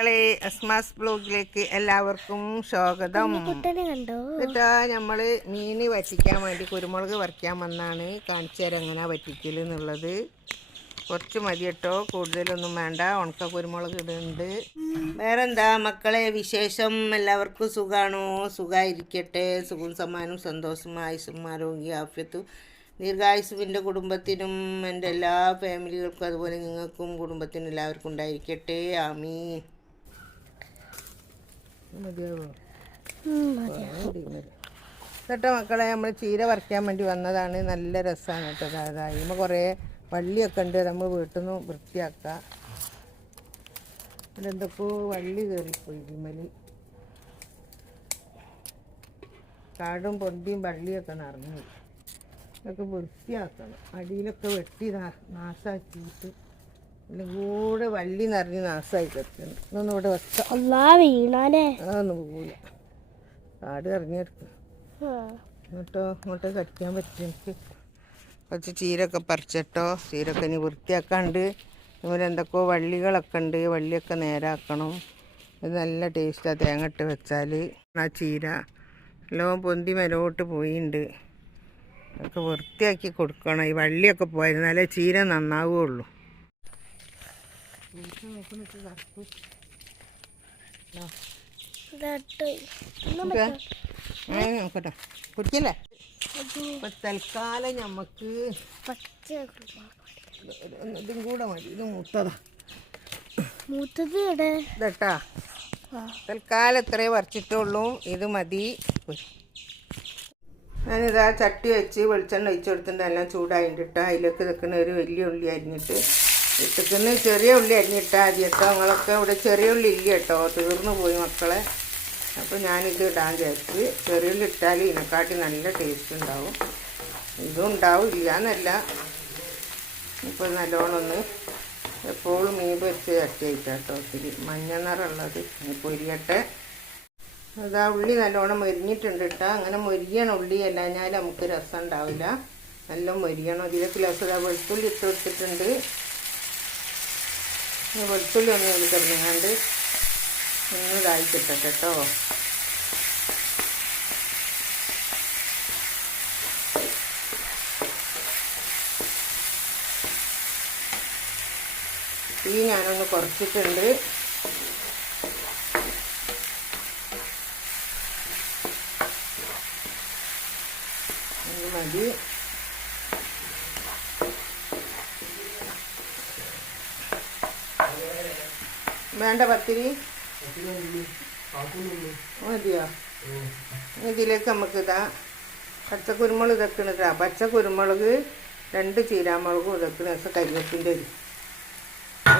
മക്കളെ അസ്മാസ് ബ്ലോഗിലേക്ക് എല്ലാവർക്കും സ്വാഗതം. എന്നിട്ടാ നമ്മൾ മീന് വറ്റിക്കാൻ വേണ്ടി കുരുമുളക് വറിക്കാൻ വന്നാണ്. കാണിച്ചു തരാം എങ്ങനെ വറ്റിക്കൽ എന്നുള്ളത്. കുറച്ച് മതി കേട്ടോ. കൂടുതലൊന്നും വേണ്ട. ഉണക്ക കുരുമുളക് ഇടുന്നുണ്ട്. വേറെന്താ മക്കളെ വിശേഷം? എല്ലാവർക്കും സുഖാണോ? സുഖമായിരിക്കട്ടെ സുഖം സമ്മാനം സന്തോഷം ആയുസും ആരോഗ്യ ആഫ്യത്തും ദീർഘായുസുവിന്റെ കുടുംബത്തിനും എന്റെ എല്ലാ ഫാമിലികൾക്കും അതുപോലെ നിങ്ങൾക്കും കുടുംബത്തിനും എല്ലാവർക്കും ഉണ്ടായിരിക്കട്ടെ. ആമീൻ. കേട്ടോ മക്കളെ നമ്മൾ ചീര പറിക്കാൻ വേണ്ടി വന്നതാണ്. നല്ല രസമാണ് കേട്ടോ. അതായത് അതിന് കുറേ വള്ളിയൊക്കെ ഉണ്ട്. നമ്മൾ വീട്ടിൽ നിന്ന് വൃത്തിയാക്കാം. ഇവിടെ എന്തൊക്കെയോ വള്ളി കയറിപ്പോയി ഇമലി കാടും പൊന്തിയും വള്ളിയൊക്കെ നിറഞ്ഞു. ഇതൊക്കെ വൃത്തിയാക്കണം. അടിയിലൊക്കെ വെട്ടി നാ- നാശാക്കിയിട്ട് എല്ലാം കൂടെ വള്ളി നിറഞ്ഞ് നാശമായി കിടക്കുന്നു. ഇതൊന്നും ഇവിടെ വെക്കാം. അല്ലാ വീണാലേ. അതൊന്നും പോകില്ല കാട് ഇറങ്ങിയെടുക്കും. ഇങ്ങോട്ടോ ഇങ്ങോട്ടോ കടിക്കാൻ പറ്റും എനിക്ക്. കുറച്ച് ചീരൊക്കെ പറിച്ചിട്ടോ. ചീരൊക്കെ ഇനി വൃത്തിയാക്കാണ്ട്. ഇതുപോലെ എന്തൊക്കെയോ വള്ളികളൊക്കെ ഉണ്ട്. വള്ളിയൊക്കെ നേരാക്കണം. ഇത് നല്ല ടേസ്റ്റാ തേങ്ങ ഇട്ട് വെച്ചാൽ ആ ചീര എല്ലാം പൊന്തി പോയി പോയിട്ടുണ്ട് ഒക്കെ വൃത്തിയാക്കി കൊടുക്കണം. ഈ വള്ളിയൊക്കെ പോയിരുന്നാലേ ചീര നന്നാവുകയുള്ളൂ. നോക്കട്ടെ. കുടിക്കല്ലേ? ഇപ്പൊ തൽക്കാലം ഞമ്മക്ക് പച്ച ഇതും കൂടെ മതി. ഇത് മൂത്തതാ. മൂത്തത് ഇതട്ടാ. തൽക്കാലം ഇത്രേ വറച്ചിട്ടുള്ളൂ ഇത് മതി. ഞാനിതാ ചട്ടി വെച്ച് വെളിച്ചെണ്ണ ഒഴിച്ചു കൊടുത്തിട്ട് എല്ലാം ചൂടായിട്ട് അതിലേക്ക് നിൽക്കുന്ന ഒരു വലിയ ഉള്ളി അരിഞ്ഞിട്ട്. ഇട്ടിക്കുന്ന ചെറിയ ഉള്ളി അരിഞ്ഞിട്ടാൽ കേട്ടോ. നിങ്ങളൊക്കെ ഇവിടെ ചെറിയ ഉള്ളി ഇല്ല കേട്ടോ. തീർന്നു പോയി മക്കളെ. അപ്പോൾ ഞാനിത് ഇടാൻ ചേർത്ത് ചെറിയ ഉള്ളി ഇട്ടാൽ ഇതിനെക്കാട്ടി നല്ല ടേസ്റ്റ് ഉണ്ടാവും. ഇതും ഉണ്ടാവും. ഇല്ല എന്നല്ല ഇപ്പോൾ നല്ലോണം ഒന്ന് എപ്പോഴും മീൻ പൊരിച്ച് ചട്ടിയായിട്ടോ ഒത്തിരി മഞ്ഞ നിറമുള്ളത്. പൊരിയട്ടെ. അതാ ഉള്ളി നല്ലോണം മൊരിഞ്ഞിട്ടുണ്ട് കേട്ടോ. അങ്ങനെ മൊരിയണം ഉള്ളി അല്ലാഞ്ഞാൽ നമുക്ക് രസം ഉണ്ടാവില്ല. നല്ല മൊരിയണം. ഇതിലേക്ക് ഗ്ലാസ് വെളുത്തുള്ളി ഇട്ട് കൊടുത്തിട്ടുണ്ട്. വെളുത്തുള്ളി ഒന്ന് വലിച്ചെറിഞ്ഞാണ്ട് ഇതായി കിട്ടട്ടെ കേട്ടോ. ഈ ഞാനൊന്ന് കുറച്ചിട്ടുണ്ട്. മതി. വേണ്ട പത്തിരി? മതിയോ? ഇതിലേക്ക് നമുക്ക് ഇതാ പച്ച കുരുമുളക് ഇതൊക്കെ പച്ച കുരുമുളക് രണ്ട് ചീരാമുളകും ഇതൊക്കെ രസം കരിവേപ്പിന്റെ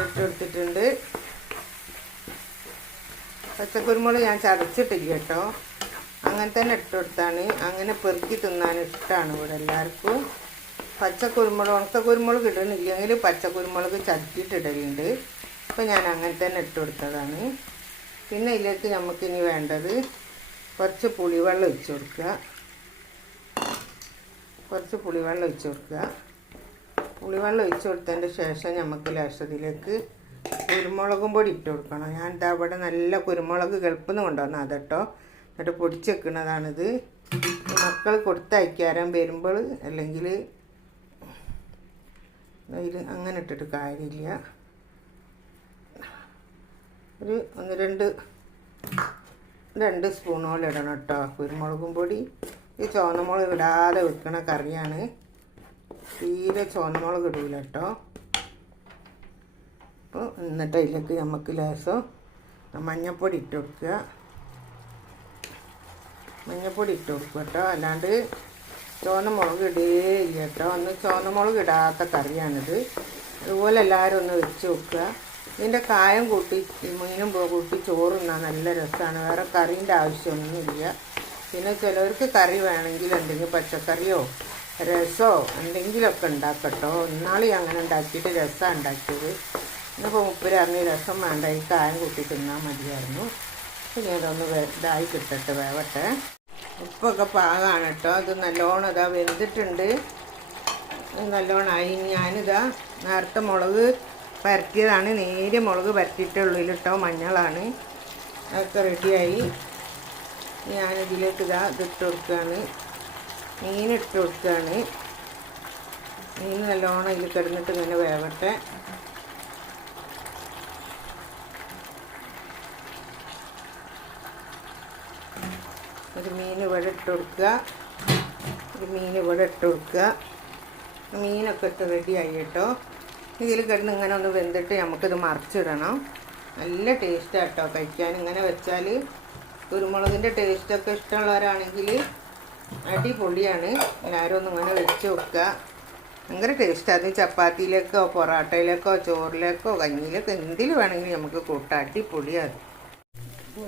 ഇട്ടെടുത്തിട്ടുണ്ട്. പച്ചക്കുരുമുളക് ഞാൻ ചതച്ചിട്ടില്ല കേട്ടോ. അങ്ങനെ തന്നെ ഇട്ടെടുത്താണ് അങ്ങനെ പെറുക്കി തിന്നാൻ ഇഷ്ടമാണ് ഇവിടെ എല്ലാവർക്കും. പച്ചക്കുരുമുളക് ഉണക്ക കുരുമുളക് ഇടണില്ലെങ്കിൽ പച്ചക്കുരുമുളക് ചതച്ചിട്ടിടലുണ്ട്. അപ്പോൾ ഞാൻ അങ്ങനെ തന്നെ ഇട്ട് കൊടുത്തതാണ്. പിന്നെ ഇതിലേക്ക് നമുക്കിനി വേണ്ടത് കുറച്ച് പുളിവെള്ളം ഒഴിച്ച് കൊടുക്കുക. കുറച്ച് പുളിവെള്ളം ഒഴിച്ച് കൊടുക്കുക. പുളിവെള്ളം ഒഴിച്ച് കൊടുത്തതിന്റെ ശേഷം നമുക്ക് ലേശത്തിലേക്ക് കുരുമുളകും പൊടി ഇട്ട് കൊടുക്കണം. ഞാൻ ഇതാ ഇവിടെ നല്ല കുരുമുളക് കിളപ്പെന്ന് കൊണ്ടുവന്ന കേട്ടോ. എന്നിട്ട് പൊടിച്ച് വെക്കുന്നതാണിത് മക്കൾ കൊടുത്തയക്കാരം വരുമ്പോൾ അല്ലെങ്കിൽ അതിൽ അങ്ങനെ ഇട്ടിട്ട് കാര്യമില്ല. ഒരു ഒന്ന് രണ്ട് രണ്ട് സ്പൂണോളം ഇടണം കേട്ടോ കുരുമുളകും പൊടി. ഈ ചുവന്നമുളക് ഇടാതെ വെക്കണ കറിയാണ്. തീരെ ചുവന്നമുളക് ഇടൂല കേട്ടോ അപ്പോൾ എന്നിട്ട് അതിലേക്ക് നമുക്ക് ലേസം മഞ്ഞൾപ്പൊടി ഇട്ട് കൊടുക്കുക. മഞ്ഞൾപ്പൊടി ഇട്ട് കൊടുക്കുക കേട്ടോ അല്ലാണ്ട് ചുവന്നമുളക് ഇല്ല കേട്ടോ ഒന്ന് ചുവന്നമുളക് ഇടാത്ത കറിയാണിത്. അതുപോലെ എല്ലാവരും ഒന്ന് വെച്ച് വെക്കുക ഇതിന്റെ കായം കൂട്ടി മീനും കൂട്ടി ചോറ് തിന്നാൻ നല്ല രസമാണ് വേറെ കറീന്റെ ആവശ്യമൊന്നുമില്ല. പിന്നെ ചിലവർക്ക് കറി വേണമെങ്കിൽ എന്തെങ്കിലും പച്ചക്കറിയോ രസമോ എന്തെങ്കിലുമൊക്കെ ഉണ്ടാക്കട്ടോ. ഇന്നാളി അങ്ങനെ ഉണ്ടാക്കിയിട്ട് രസമാണ് ഉണ്ടാക്കിയത്. ഇന്നിപ്പോൾ മുപ്പരാറിന് രസം വേണ്ട. ഈ കായം കൂട്ടി തിന്നാൽ മതിയായിരുന്നു. പിന്നെ ഇതൊന്ന് ഇതായി കിട്ടട്ടെ വേവട്ടെ. ഉപ്പൊക്കെ പാകമാണ് കേട്ടോ. അത് നല്ലോണം ഇതാ വെന്തിട്ടുണ്ട്. നല്ലോണമായി ഞാനിതാ നേരത്തെ മുളക് പരത്തിയതാണ്. നേരെ മുളക് പരത്തിയിട്ട് ഉള്ളിലിട്ടോ മഞ്ഞളാണ്. അതൊക്കെ റെഡിയായി. ഞാനിതിലേക്ക് ഇതാ ഇതിട്ട് കൊടുക്കുകയാണ്. മീനിട്ട് കൊടുക്കുകയാണ്. മീൻ നല്ലോണം ഇതിൽ കിടന്നിട്ട് ഇങ്ങനെ വേവട്ടെ. ഒരു മീൻ ഇവിടെ ഇട്ട് കൊടുക്കുക. ഒരു മീൻ ഇവിടെ ഇട്ട് കൊടുക്കുക. മീനൊക്കെ ഇട്ട് റെഡിയായി കേട്ടോ. ഇതിൽ കിടന്ന് ഇങ്ങനെ ഒന്ന് വെന്തിട്ട് നമുക്കിത് മറിച്ചിടണം. നല്ല ടേസ്റ്റാണ് കേട്ടോ കഴിക്കാൻ ഇങ്ങനെ വെച്ചാൽ കുരുമുളകിന്റെ ടേസ്റ്റൊക്കെ ഇഷ്ടമുള്ളവരാണെങ്കിൽ അടിപൊളിയാണ്. എല്ലാവരും ഒന്ന് ഇങ്ങനെ വെച്ച് വെക്കുക ഭയങ്കര ടേസ്റ്റ് അത് ചപ്പാത്തിയിലേക്കോ പൊറോട്ടയിലേക്കോ ചോറിലേക്കോ കഞ്ഞിയിലേക്കോ എന്തിൽ വേണമെങ്കിലും നമുക്ക് കൂട്ടാം. അടിപൊളിയാണ്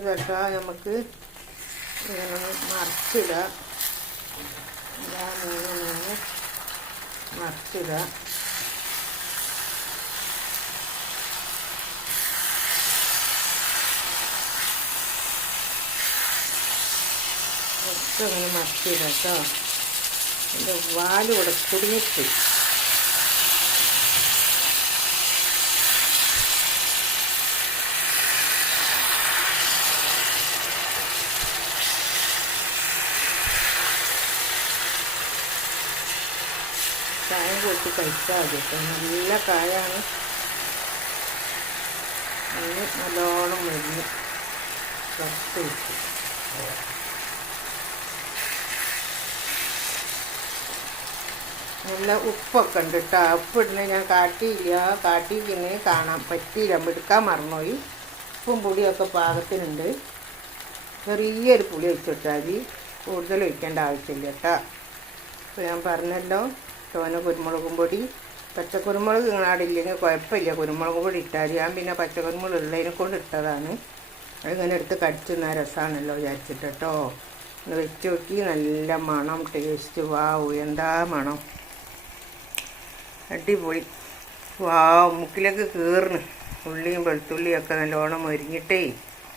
കേട്ടോ നമുക്ക് ഇങ്ങനെ മറിച്ചിടുക. മറിച്ചിടുക. ഒക്കെ അങ്ങനെ മറിച്ചിടുക കേട്ടോ എന്റെ വാലൂടെ കൂടെ കുടുങ്ങിപ്പോയി. ചായം കൊടുത്ത് കഴിച്ചാൽ മതി കേട്ടോ. നല്ല കായാണ്. അതിന് നല്ലോണം മരുന്ന് കുറച്ച് വെച്ചു നല്ല ഉപ്പൊക്കെ ഉണ്ട് കേട്ടോ ഉപ്പ് ഇടുന്നത് ഞാൻ കാട്ടിയില്ല. കാട്ടിക്കിന് കാണാൻ പറ്റിയില്ല. എടുക്കാൻ മറന്നുപോയി. ഉപ്പും പുളിയൊക്കെ പാകത്തിനുണ്ട്. ചെറിയൊരു പുളി വെച്ചിട്ടാൽ കൂടുതൽ ഒഴിക്കേണ്ട ആവശ്യമില്ല കേട്ടോ അപ്പോൾ ഞാൻ പറഞ്ഞല്ലോ ചോന കുരുമുളകും പൊടി. പച്ചക്കുരുമുളക് നിങ്ങളാടില്ലെങ്കിൽ കുഴപ്പമില്ല. കുരുമുളക് പൊടി ഇട്ടാൽ ഞാൻ പിന്നെ പച്ചക്കുരുമുളക് ഉള്ളതിനെ കൊണ്ട് ഇട്ടതാണ്. അതിങ്ങനെ എടുത്ത് കടിച്ചുന്ന രസമാണല്ലോ വിചാരിച്ചിട്ട് കേട്ടോ വെച്ച് നോക്കി. നല്ല മണം ടേസ്റ്റ് വാവ്. എന്താ മണം? അടിപൊളി. വാ മുക്കിലേക്ക് കീറിന് ഉള്ളിയും വെളുത്തുള്ളിയും ഒക്കെ നല്ലോണം ഒരുങ്ങിട്ടേ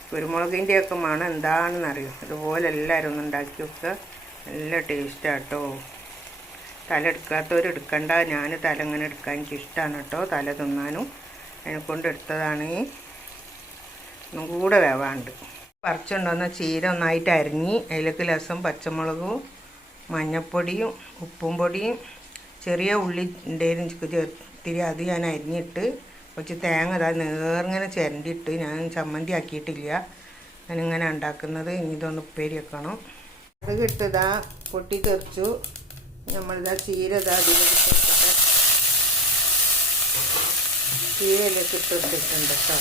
കുരുമുളകിന്റെ ഒക്കെ മണം എന്താണെന്നറിയും. അതുപോലെ എല്ലാവരും ഒന്ന് ഉണ്ടാക്കി വെക്കുക നല്ല ടേസ്റ്റാട്ടോ തല എടുക്കാത്തവർ എടുക്കണ്ട. ഞാൻ തല ഇങ്ങനെ എടുക്കാൻ എനിക്ക് ഇഷ്ടമാണ് കേട്ടോ. തല തിന്നാനും അതിനെ കൊണ്ട് എടുത്തതാണ്. ഒന്നും കൂടെ വേവാണ്ട്. പറിച്ചുകൊണ്ടുവന്ന ചീര ഒന്നായിട്ട് അരിഞ്ഞ് അതിലേക്ക് ലസം പച്ചമുളകും മഞ്ഞപ്പൊടിയും ഉപ്പും പൊടിയും ചെറിയ ഉള്ളി ചേർത്തിരി അത് ഞാൻ അരിഞ്ഞിട്ട് കുറച്ച് തേങ്ങ അതാ നേർങ്ങനെ ചിരണ്ടിയിട്ട് ഞാൻ ചമ്മന്തി ആക്കിയിട്ടില്ല. ഞാനിങ്ങനെ ഉണ്ടാക്കുന്നത്. ഇനി ഇതൊന്ന് ഉപ്പേരി വെക്കണം. അത് കിട്ടതാ പൊട്ടി തെറിച്ചു. നമ്മളിതാ ചീര ഇതാ അതിലേക്ക് ഇട്ടിട്ട് ചീരയിലേക്ക് ഇട്ടിട്ടിട്ടുണ്ട് കേട്ടോ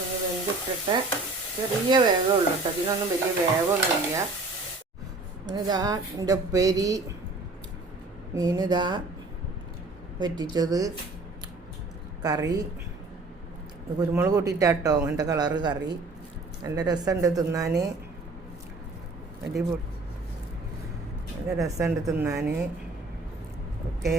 ഒന്ന് വെന്തിട്ടിട്ട് ചെറിയ വേവേ ഉള്ളൂ കേട്ടോ. ഇതിനൊന്നും വലിയ വേവൊന്നുമില്ല ഇതാ എന്റെ ഉപ്പേരി. മീനിതാ വറ്റിച്ചത് കറി. കുരുമുളക് കൂട്ടിയിട്ടാട്ടോ. അങ്ങനത്തെ കളറ് കറി. നല്ല രസമുണ്ട് തിന്നാൻ അടിപൊളി. നല്ല രസമുണ്ട് തിന്നാൻ ഓക്കേ.